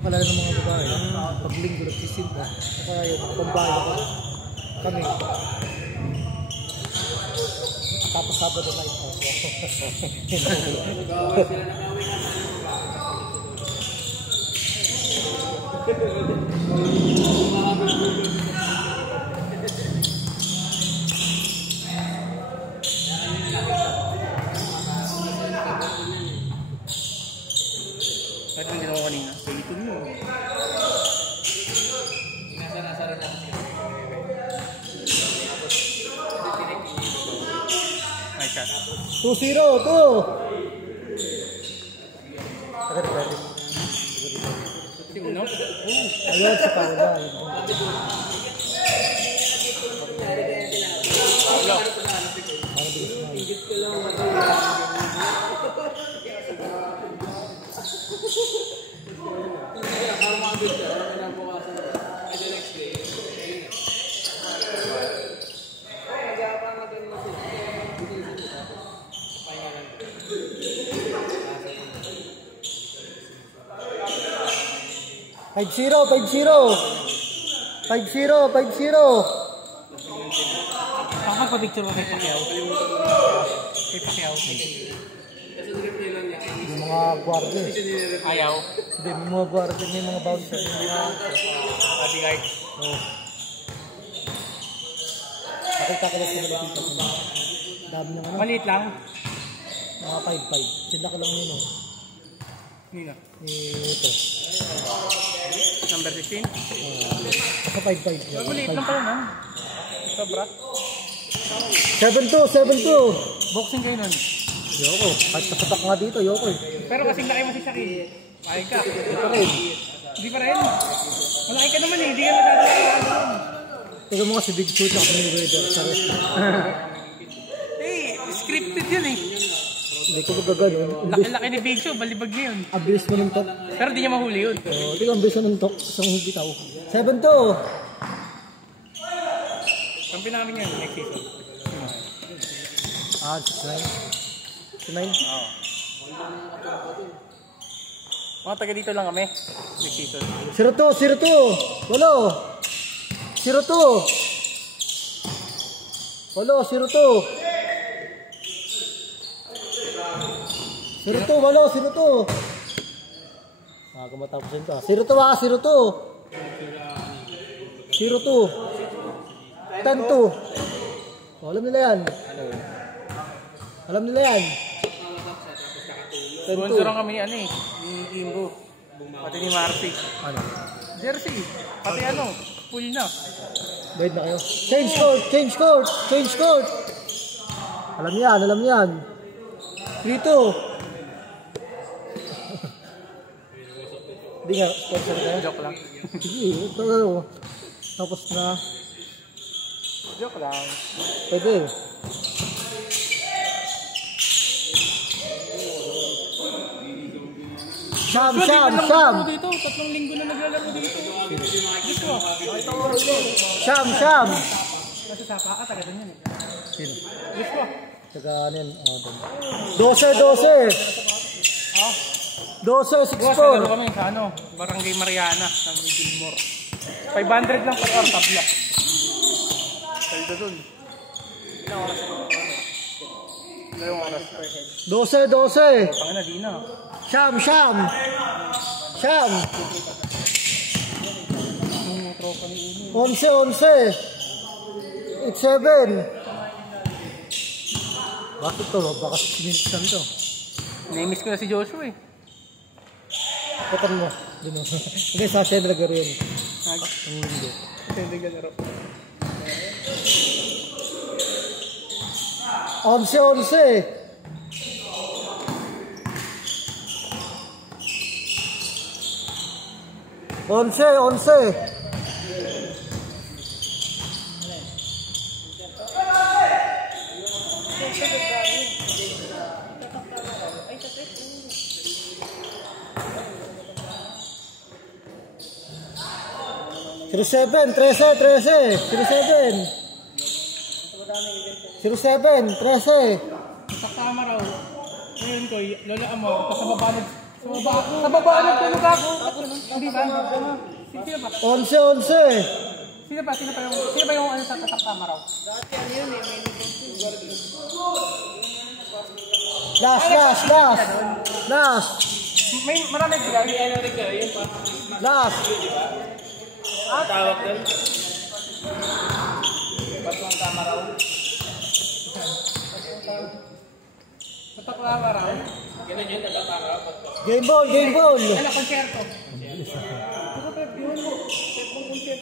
Kalala ng mga babae, pag linggo nagsisimba, kaya yun, pambahay ako kami. Tapos Sabado night ako. Ito yung ginawa kanina. Ito mo. Nasa rin natin. Nice shot. 2-0, 2! Agad pwede. Ayun, si Paula. Paula. Five-zero. Pakapapicture mo kay Pacquiao. Yung mga guardia. Ayaw. Hindi, may mga guardia, may mga bouncer. Bodyguard. Oo. Nakita ko lang sa malapit ako. Dami niyang ano. Maliit lang. Mga 5-5. Sila ka lang yun. Nino? Ito. Number 15? Ako 5-5. Maliit lang pala man. Sobra. 7-2. Boxing kayo nun. Yoko. Kahit kasatak nga dito, yoko eh. Pero kasing laki mo si Shaki. Mahal ka. Ito rin. Hindi pa rin. Malaki ka naman eh. Hindi ka natatawa. Tignan mo kasi Big Shoot ako ni Weather sa rest. Eh, scripted yun eh. Hindi ko magaganon. Laki-laki ni Big Show, balibag niya yun. Abilis mo ng tok. Pero di niya mahuli yun. Hindi ko abilis mo ng tok. Isang bitaw. 7-2. Kampi namin yan, next season. 6-9. 6-9? Oo. Mga taga dito lang kami, next season. 0-2. Walo. 0-2. Walo, 0-2. 0-2, walo, 0-2. Matapos yun ka. 0-2 ah, 0-2. 0-2. 10-2. Alam nila yan. Alam nila yan. Sponsoran kami ni ano eh, ni Kimbo. Pati ni Marcy. Ano? Jersey. Pati ano, full na. Bayad na kayo. Change court. Alam yan. 3-2. Hindi nga, sponsor kayo. Joke lang. Sige, ito. Tapos na. Joke lang. Pwede. Sham. Dito, 3 linggo na naglalaro dito. Gusto. Sham. Nasa sapa ka, taga doon yun. Sino? Gusto. Taga ano yun? 12. Ah? 12, 6-4. Laro kami sa ano, Barangay Mariana, sa Gilmore. 500 lang per hour, tabla. Saldo dun. Ilang oras ako? Ilang oras? 12. Pangina, di na. Sham. 11. 8-7. Bakit to? Baka 6 minutes lang to. Namiss ko na si Joshua eh. Patan mo. Hindi, sa atin nalagaro yun. Ang mundo. Hindi nalaro. 11. 11. 07, 13. 07, 13. Kasama raw. Ngayon ko, lola mo, sa baba nagtulog ako. Hindi ba? Sino ba? 11. Sino ba yung ano sa tatak-tama raw? Last. May marami sila. Last. Tawag doon. Patong tama raw. Tatak-tama raw. Ganun yun, tatak-tama raw. Game ball. Ano, konserto?